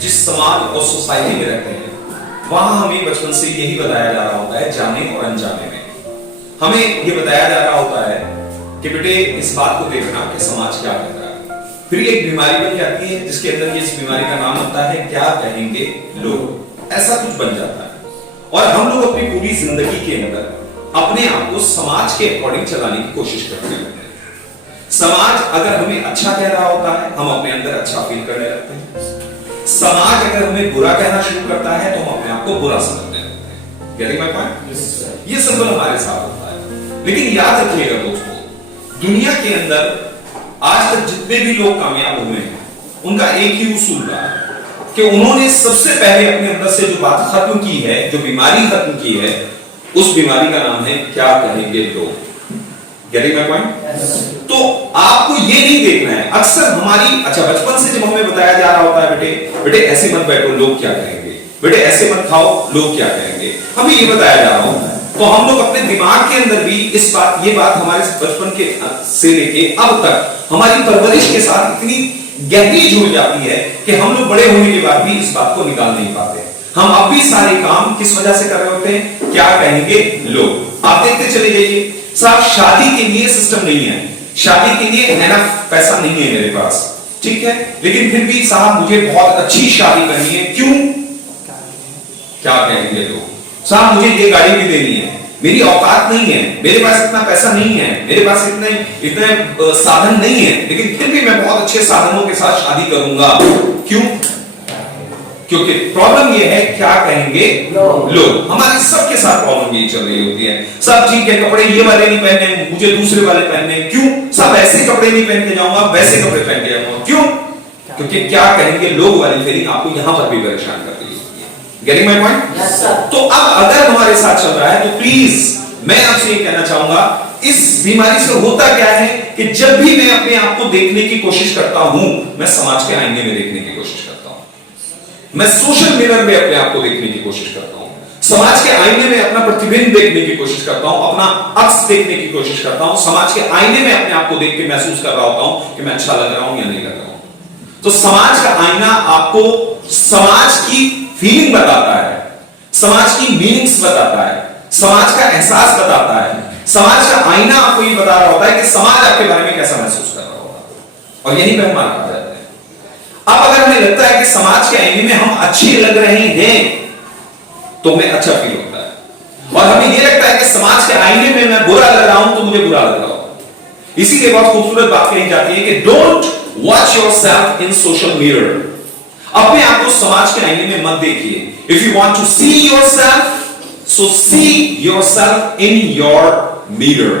जिस समाज और सोसाइटी में रहते हैं वहां हमें बचपन से यही बताया जा रहा होता है, जाने और अनजाने में हमें यह बताया जा रहा होता है कि बेटे इस बात को देखना कि समाज क्या कह रहा है। फिर एक बीमारी बन जाती है जिसके अंदर इस बीमारी का नाम होता है क्या कहेंगे लोग। ऐसा कुछ बन जाता है और हम लोग अपनी पूरी जिंदगी के अंदर अपने आप को समाज के अकॉर्डिंग चलाने की कोशिश करते हैं। समाज अगर हमें अच्छा कह रहा होता है हम अपने अंदर अच्छा फील करने लगते हैं। समाज अगर हमें बुरा कहना शुरू करता है तो हम अपने आप को बुरा समझने लगते हैं। Getting my point? ये सिंबल हमारे साथ होता है। लेकिन याद रखिएगा दोस्तों, दुनिया के अंदर आज तक जितने भी लोग कामयाब हुए हैं उनका एक ही उसूल रहा है कि उन्होंने सबसे पहले अपने अंदर से जो बात खत्म की है, जो बीमारी खत्म की है, उस बीमारी का नाम है क्या कहेंगे लोग। Getting my point? तो आपको ये नहीं देखना है। अक्सर हमारी बचपन से जब हमें बताया जा रहा होता है बेटे ऐसे मत बैठो लोग क्या कहेंगे, बेटे ऐसे मत खाओ लोग क्या कहेंगे, हमें ये बताया जा रहा होता है। तो हम लोग अपने दिमाग के अंदर भी ये बात हमारे बचपन के से लेके अब तक हमारी परवरिश के साथ इतनी गहरी जुड़ जाती है कि हम लोग बड़े होने के बाद भी इस बात को निकाल नहीं पाते। हम अब भी सारे काम किस वजह से कर रहे होते हैं, क्या कहेंगे लोग। आप देखते चले जाइए साहब, शादी के लिए सिस्टम नहीं है, शादी के लिए एनफ पैसा नहीं है मेरे पास, ठीक है, लेकिन फिर भी साहब मुझे बहुत अच्छी शादी करनी है। क्यों? क्या कहेंगे लोग। साहब मुझे ये गाड़ी भी देनी है, मेरी औकात नहीं है, मेरे पास इतना पैसा नहीं है, मेरे पास इतने साधन नहीं है, लेकिन फिर भी मैं बहुत अच्छे साधनों के साथ शादी करूंगा। क्यों? क्योंकि प्रॉब्लम ये है क्या कहेंगे लोग। हमारे सबके साथ प्रॉब्लम यही चल रही होती है। सब ठीक है, कपड़े ये वाले नहीं पहनने, मुझे दूसरे वाले पहनने। क्यों? सब ऐसे कपड़े नहीं पहन के जाऊंगा, वैसे कपड़े पहन के जाऊंगा। क्यों? क्योंकि क्या कहेंगे लोग वाली फीलिंग आपको यहां पर भी परेशान कर रही होती है। Getting my point? Yes sir. तो अब अगर हमारे साथ चल रहा है तो प्लीज मैं आपसे ये कहना चाहूंगा, इस बीमारी से होता क्या है कि जब भी मैं अपने आप को देखने की कोशिश करता हूं, मैं समाज के आईने में देखने की कोशिश करता हूं, मैं सोशल मिरर में अपने आप को देखने की कोशिश करता हूं, समाज के आईने में अपना प्रतिबिंब देखने की कोशिश करता हूं, अपना अक्स देखने की कोशिश करता हूं, समाज के आईने में अपने आप को देख के महसूस कर रहा होता हूं कि मैं अच्छा लग रहा हूं या नहीं लग रहा हूं। तो समाज का आईना आपको समाज की फीलिंग बताता है, समाज की मीनिंग्स बताता है, समाज का एहसास बताता है। समाज का आईना आपको ये बता रहा होता है कि समाज आपके बारे में कैसा महसूस कर रहा होगा, और यही पे हम मार खा जाते हैं। अब अगर हमें लगता है कि समाज के आईने में हम अच्छे लग रहे हैं तो हमें अच्छा फील होता है, और हमें यह लगता है कि समाज के आईने में मैं बुरा लग रहा हूं तो मुझे बुरा लग रहा होगा। इसीलिए बहुत खूबसूरत बात कही जाती है कि don't watch yourself in social mirror. अपने आप को समाज के आईने में मत देखिए। If you want to see yourself, so see yourself in your mirror,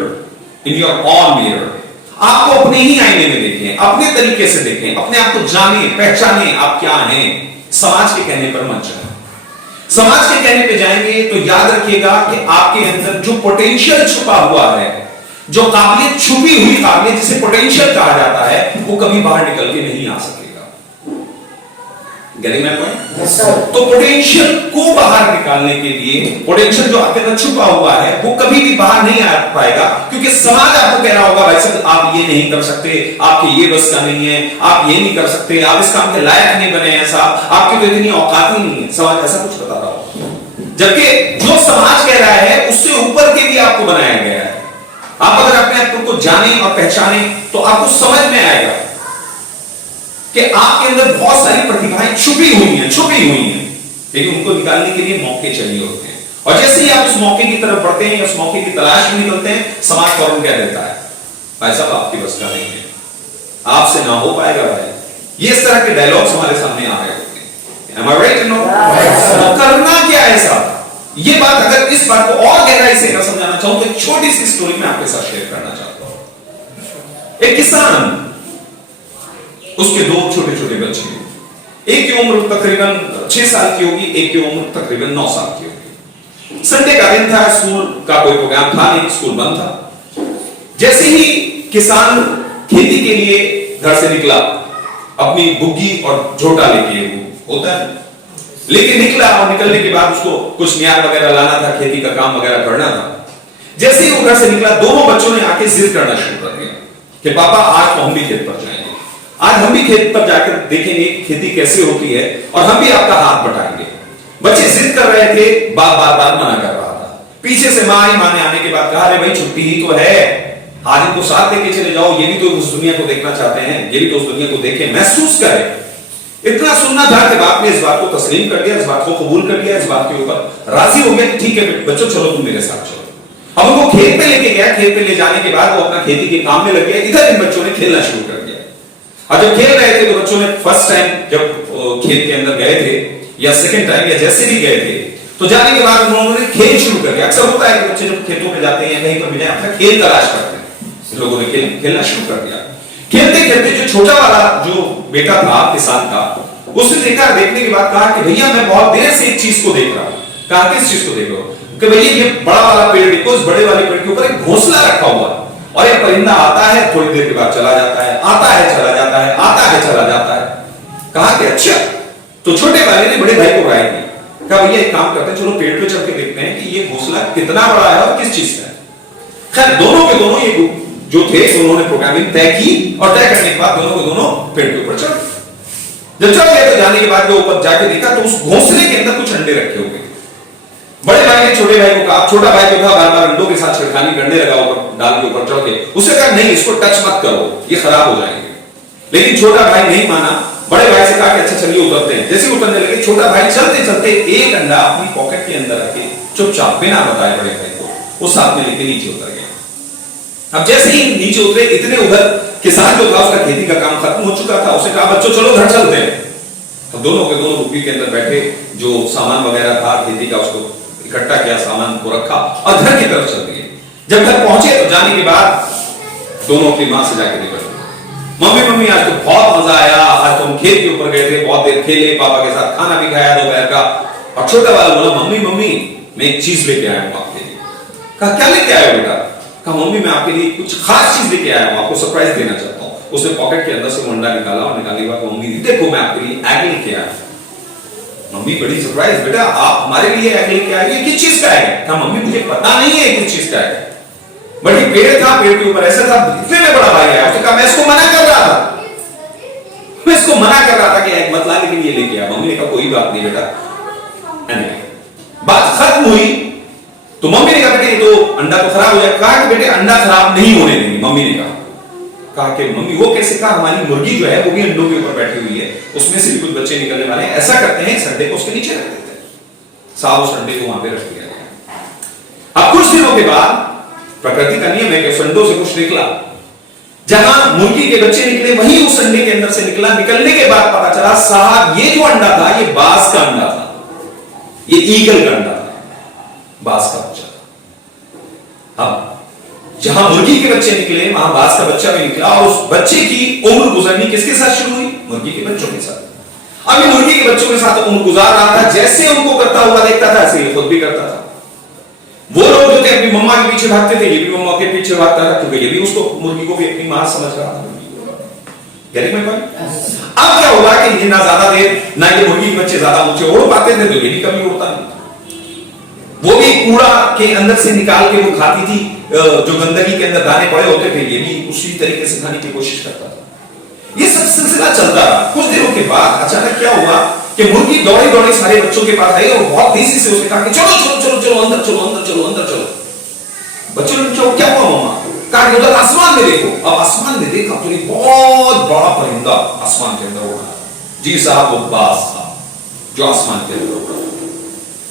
in your own mirror. आपको अपने ही आईने में देखें, अपने तरीके से देखें, अपने आप को जाने पहचाने आप क्या हैं। समाज के कहने पर मत जाएं। समाज के कहने पे जाएंगे तो याद रखिएगा कि आपके अंदर जो पोटेंशियल छुपा हुआ है, जो काबिलियत छुपी हुई काबिलियत जिसे पोटेंशियल कहा जाता है, वो कभी बाहर निकल के नहीं आ सकेगा। Getting my point? Yes sir. तो पोटेंशियल को बाहर निकालने के लिए, पोटेंशियल जो आपके अंदर छुपा हुआ है वो कभी भी बाहर नहीं आ पाएगा, क्योंकि समाज आपको कह रहा होगा भाई साहब आप ये नहीं कर सकते, आपके ये बस का नहीं है, आप ये नहीं कर सकते, आप इस काम के लायक नहीं बने हैं साहब, आपकी तो इतनी औकात ही नहीं है। समाज ऐसा कुछ बता रहा होगा, जबकि जो समाज कह रहा है उससे ऊपर के भी आपको बनाया गया है। आप अगर अपने आप को जाने और पहचाने तो आपको समझ में आएगा कि आपके अंदर बहुत सारी प्रतिभाएं छुपी हुई हैं, लेकिन उनको निकालने के लिए मौके चाहिए होते हैं। और जैसे ही आप उस मौके की तरफ बढ़ते हैं या उस मौके की तलाश में निकलते हैं, समाज फौरन कह देता है भाई साहब आपकी बस का नहीं है, आपसे ना हो पाएगा भाई। ये इस तरह के डायलॉग्स हमारे सामने आ रहे होते हैं। Am I right? तो करना क्या है साहब? ये बात, अगर इस बात को और गहराई से अगर समझाना चाहूं तो एक छोटी सी स्टोरी में आपके साथ शेयर करना चाहता हूं। एक किसान, उसके दो छोटे छोटे बच्चे, एक की उम्र तकरीबन 6 साल की होगी, एक की उम्र तकरीबन 9 साल की होगी। संडे का दिन था, स्कूल का कोई प्रोग्राम था नहीं, स्कूल बंद था। जैसे ही किसान खेती के लिए घर से निकला, अपनी बुग्गी और झोटा लेके, वो होता है, लेके निकला, और निकलने के बाद उसको कुछ न्याय वगैरह लाना था, खेती का काम वगैरह करना था। जैसे ही वो घर से निकला, दोनों बच्चों ने आके जिद करना शुरू कर दिया कि पापा आज तो हम भी खेत पर जाएंगे, आज हम भी खेत पर जाकर देखेंगे खेती कैसे होती है और हम भी आपका हाथ बटाएंगे। बच्चे जिद कर रहे थे, बाप बार बार मना कर रहा था। पीछे से मां ने आने के बाद कहा, अरे भाई छुट्टी ही तो है, आज इनको साथ लेके चले जाओ, ये भी तो उस दुनिया को देखना चाहते हैं, ये भी तो उस दुनिया को देखें, महसूस करें। इतना सुनना था कि बाप ने इस बात को तस्लीम कर लिया, इस बात को कबूल कर लिया, इस बात के ऊपर राजी हो गया कि ठीक है बच्चों चलो तुम मेरे साथ चलो। अब उनको खेत में लेके गया, खेत में ले जाने के बाद वो अपना खेती के काम में लग गया। इधर इन बच्चों ने खेलना शुरू कर दिया। और जब खेल रहे थे तो बच्चों ने फर्स्ट टाइम जब खेत के अंदर गए थे या सेकंड टाइम या जैसे भी गए थे तो जाने के बाद उन्होंने खेल शुरू कर दिया। अक्सर होता है कि बच्चे जब खेतों में जाते हैं कहीं पर भी जाए अपना खेल तलाश करते हैं, इन लोगों ने खेलना शुरू कर दिया। खेलते खेलते जो छोटा वाला जो बेटा था किसान का, उसने देखा, देखने के बाद कहा कि भैया मैं बहुत देर से एक चीज को देख रहा हूं। कहा किस चीज को देख रहे हो? कि भैया ये बड़ा वाला पेड़ देखो, इस बड़े वाले पेड़ के ऊपर एक घोंसला रखा हुआ है और ये परिंदा आता है, थोड़ी देर के बाद चला जाता है, आता है चला जाता है, आता है चला जाता है। कहा कि अच्छा। तो छोटे वाले ने बड़े भाई को राय दी, कहा भैया एक काम करते हैं, चलो पेड़ पे चढ़ के देखते हैं कि ये घोंसला कितना बड़ा है और किस चीज का है। खैर दोनों के दोनों ये जो थे उन्होंने प्रोग्रामिंग तय की और तय करने के बाद दोनों के दोनों पेड़ के ऊपर चढ़। जब चढ़ गए तो जाने के बाद जो ऊपर जाके देखा तो उस घोंसले के अंदर कुछ अंडे रखे हुए। बड़े भाई ने छोटे भाई को कहा, छोटा भाई जो था बार बार अंडों के साथ छिड़खानी करने लगा ऊपर डाल के ऊपर चढ़ के। उसने कहा नहीं इसको टच मत करो, ये खराब हो जाएंगे। लेकिन छोटा भाई नहीं माना। बड़े भाई से कहा कि अच्छा चलिए उतरते हैं। जैसे उतरने लगे छोटा भाई चलते चलते एक अंडा अपनी पॉकेट के अंदर रखे चुपचाप बिना बताए बड़े भाई को वो साथ में लेके नीचे उतर गया। अब जैसे ही नीचे उतरे इतने उधर किसान जो था उसका खेती का काम खत्म हो चुका था। उसने कहा बच्चों चलो घर चलते हैं। अब दोनों के दोनों रुपये के अंदर बैठे जो सामान वगैरह था खेती का उसको इकट्ठा किया, सामान को रखा और घर की तरफ चल दिए। जब घर पहुंचे तो जाने के बाद दोनों अपनी मां से जाके निकल, मम्मी आज तो बहुत मजा आया, आज तो हम खेत के ऊपर गए थे, बहुत देर खेले, पापा के साथ खाना भी खाया दोपहर का। और छोटा वाला बोला मम्मी मैं एक चीज लेके आया हूं आपके लिए। कहा क्या लेके आए बेटा? कहा मम्मी मैं आपके लिए कुछ खास चीज लेके आया हूं, आपको सरप्राइज देना चाहता हूं। उसने पॉकेट के अंदर से वो अंडा निकाला और निकालने के बाद मम्मी देखो मैं आपके लिए एग लेके आया। मम्मी बड़ी सरप्राइज, बेटा आप हमारे लिए एग लेके आए, ये किस चीज का है? कहा मम्मी मुझे पता नहीं है किस चीज का है, बट ये पेड़ था, पेड़ के ऊपर ऐसा था, इतने में बड़ा भाई आया। उसने कहा मैं इसको मना कर रहा था, मैं इसको मना कर रहा था कि एग मत ला, लेकिन ये लेके आया। मम्मी ने कहा कोई बात नहीं बेटा। बात खत्म हुई तो मम्मी ने कहा बेटे ये तो अंडा तो खराब हो जाएगा। कहा कि बेटे अंडा खराब नहीं होने देंगे। मम्मी ने कहा कि मम्मी वो कैसे? कहा हमारी मुर्गी जो है वो भी अंडों के ऊपर बैठी हुई है, उसमें से भी कुछ बच्चे निकलने वाले हैं, ऐसा करते हैं इस अंडे को उसके नीचे रख देते हैं। साहब उस अंडे को वहां पे रख दिया गया। अब कुछ दिनों के बाद प्रकृति का नियम है कि उस अंडों से कुछ निकला। जहां मुर्गी के बच्चे निकले वहीं उस अंडे के अंदर से निकला। निकलने के बाद पता चला साहब ये जो अंडा था ये बाज का अंडा था, ये ईगल का अंडा था, बाज का बच्चा था। अब जहां मुर्गी के बच्चे निकले वहां बाज का बच्चा भी निकला और उस बच्चे की उम्र गुजरनी किसके साथ शुरू हुई? मुर्गी के बच्चों के साथ। अब मुर्गी के बच्चों के साथ उम्र गुजार रहा था, जैसे उनको करता हुआ देखता था ऐसे ही खुद भी करता था। वो लोग जो थे अपनी मम्मा के पीछे भागते थे, ये भी मम्मा के पीछे भागता था, क्योंकि ये भी उसको मुर्गी को भी अपनी मां समझ रहा था। अब क्या हुआ कि ये ना ज्यादा देर ना ये मुर्गी के बच्चे ज्यादा ऊंचे उड़ पाते थे, तो ये भी कभी उड़ता नहीं। वो भी कूड़ा के अंदर से निकाल के वो खाती थी, जो गंदगी के अंदर दाने पड़े होते थे, ये भी उसी तरीके से खाने की कोशिश करता था। ये सब सिलसिला चलता रहा। कुछ दिनों के बाद अचानक क्या हुआ कि मुर्गी दौड़ी दौड़ी सारे बच्चों के पास आई और बहुत तेजी से उसने कहा कि चलो चलो चलो चलो अंदर चलो अंदर चलो अंदर चलो। बच्चों ने पूछा क्या हुआ मम्मा? कहा कि उधर आसमान में देखो। अब आसमान में देखा तो एक बहुत बड़ा परिंदा आसमान के अंदर उड़ा। जी साहब वो बाज था जो आसमान के अंदर उड़ा।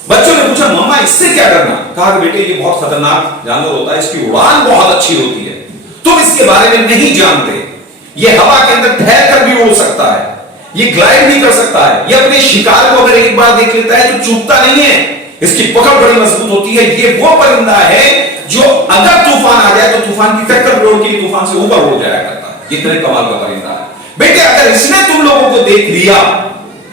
बच्चों ने पूछा मम्मा इससे क्या करना? कहा कि बेटे ये बहुत खतरनाक जानवर होता है, इसकी उड़ान बहुत अच्छी होती है, तुम इसके बारे में नहीं जानते। ये हवा के अंदर ठहर कर भी उड़ सकता है, ये ग्लाइड भी कर सकता है, ये अपने शिकार को अगर एक बार देख लेता है तो चूकता नहीं है, इसकी पकड़ बड़ी मजबूत होती है। ये वो परिंदा है जो अगर तूफान आ जाए तो तूफान की टक्कर रोड के तूफान से ऊपर उड़ जाया करता है। इतने कमाल का परिंदा है बेटे। अगर इसने तुम लोगों को देख लिया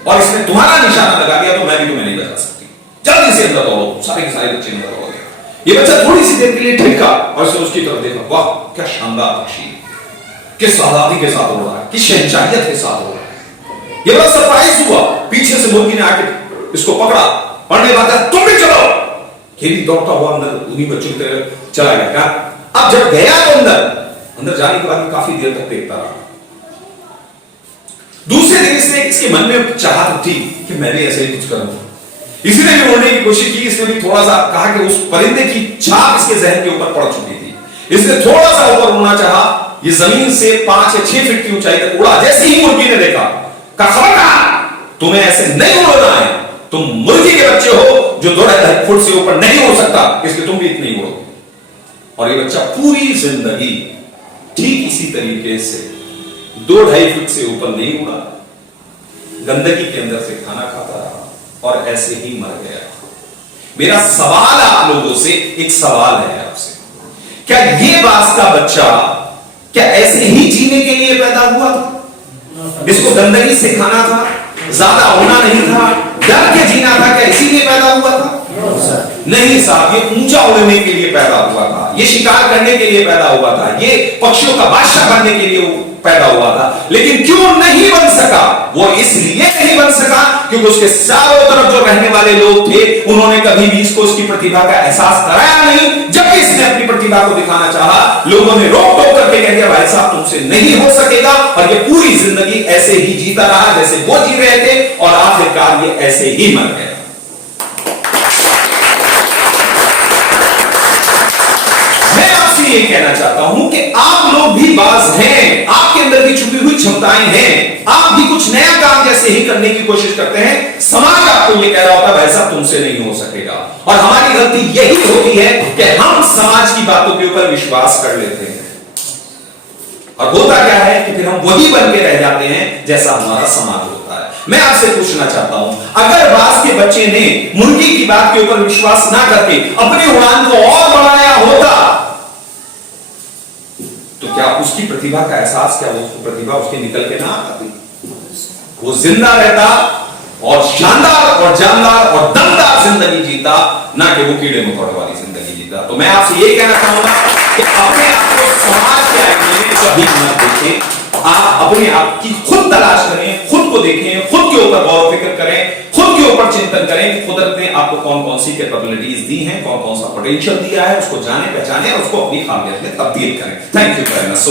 और इसने तुम्हारा निशाना लगा दिया तो मैं भी तुम्हें नहीं बचा सकती। जल्दी से अंदर दौड़ो। सारे के सारे बच्चे अंदर दौड़ गए। ये बच्चा थोड़ी सी देर के लिए ठिका और उसने उसकी तरफ देखा, वाह क्या शानदार पक्षी, किस आजादी के साथ उड़ रहा है, किस शहंशाहियत के साथ उड़ रहा है। ये बड़ा सरप्राइज हुआ। पीछे से मुर्गी ने आके इसको पकड़ा, पढ़ने बात तुम भी चलो। खेली दौड़ता हुआ अंदर उन्हीं बच्चों की तरफ चला गया। अब जब गया तो अंदर जाने के बाद काफी देर तक देखता रहा। दूसरे दिन इसके मन में चाहत उठी कि मैं भी ऐसे ही कुछ करूं। इसने भी उड़ने की कोशिश की, इसने भी थोड़ा सा कहा कि उस परिंदे की छाप इसके जहन के ऊपर पड़ चुकी थी। इसने थोड़ा सा ऊपर उड़ना चाहा, ये जमीन से 5 या 6 फीट की ऊंचाई तक उड़ा। जैसे ही मुर्गी ने देखा, कहा खबरदार, तुम्हें ऐसे नहीं उड़ना है, तुम मुर्गी के बच्चे हो जो 2.5 फुट से ऊपर नहीं उड़ सकता, इसलिए तुम भी इतनी उड़ो। और ये बच्चा पूरी जिंदगी ठीक इसी तरीके से 2.5 फुट से ऊपर नहीं उड़ा, गंदगी के अंदर से खाना खाता रहा और ऐसे ही मर गया। मेरा सवाल आप लोगों से, एक सवाल है आपसे, क्या ये बास का बच्चा क्या ऐसे ही जीने के लिए पैदा हुआ था? इसको गंदगी से खाना था, ज्यादा होना नहीं था, डर के जीना था, क्या इसीलिए पैदा हुआ था? नहीं साहब, ये ऊंचा उड़ने के लिए पैदा हुआ था, ये शिकार करने के लिए पैदा हुआ था, ये पक्षियों का बादशाह बनने के लिए पैदा हुआ था। लेकिन क्यों नहीं बन सका? वो इसलिए नहीं बन सका क्योंकि उसके चारों तरफ जो रहने वाले लोग थे, उन्होंने कभी भी इसको उसकी प्रतिभा का एहसास कराया नहीं। जब भी इसने अपनी प्रतिभा को दिखाना चाहा, लोगों ने रोक टोक करके कह दिया, भाई साहब तुमसे नहीं हो सकेगा। और ये पूरी जिंदगी ऐसे ही जीता रहा जैसे वो जी रहे थे, और आखिरकार ये ऐसे ही मर गया। ये कहना चाहता हूं कि आप लोग भी बाज हैं, आपके अंदर भी छुपी हुई क्षमताएं हैं, आप भी कुछ नया काम जैसे ही करने की कोशिश करते हैं। समाज आपको ये कह रहा होता है, भाई साहब तुमसे नहीं हो सकेगा। और हमारी गलती यही होती है कि हम समाज की बातों के ऊपर विश्वास कर लेते हैं, और होता क्या है कि फिर हम वही बन के रह जाते हैं जैसा हमारा समाज होता है। मैं आपसे पूछना चाहता हूं, अगर बाज के बच्चे ने मुर्गी की बात के ऊपर विश्वास ना करके अपनी उड़ान को और बढ़ाया होता, तो क्या उसकी प्रतिभा का एहसास, क्या वो प्रतिभा उसके निकल के ना आती? वो जिंदा रहता और शानदार और जानदार और दमदार जिंदगी जीता, ना कि वो कीड़े मकोड़े वाली जिंदगी जीता। तो मैं आपसे ये कहना चाहूंगा कि अपने आप को समाज के आईने में कभी मत देखें। आप अपने आप की खुद तलाश करें, खुद को देखें, खुद के ऊपर गौर फिक्र करें, खुद के ऊपर चिंतन करें। कुदरत ने आपको कौन कौन सी कैपेबिलिटीज दी हैं, कौन कौन सा पोटेंशियल दिया है, उसको जाने पहचाने और उसको अपनी कामयाबी में तब्दील करें। Thank you very much.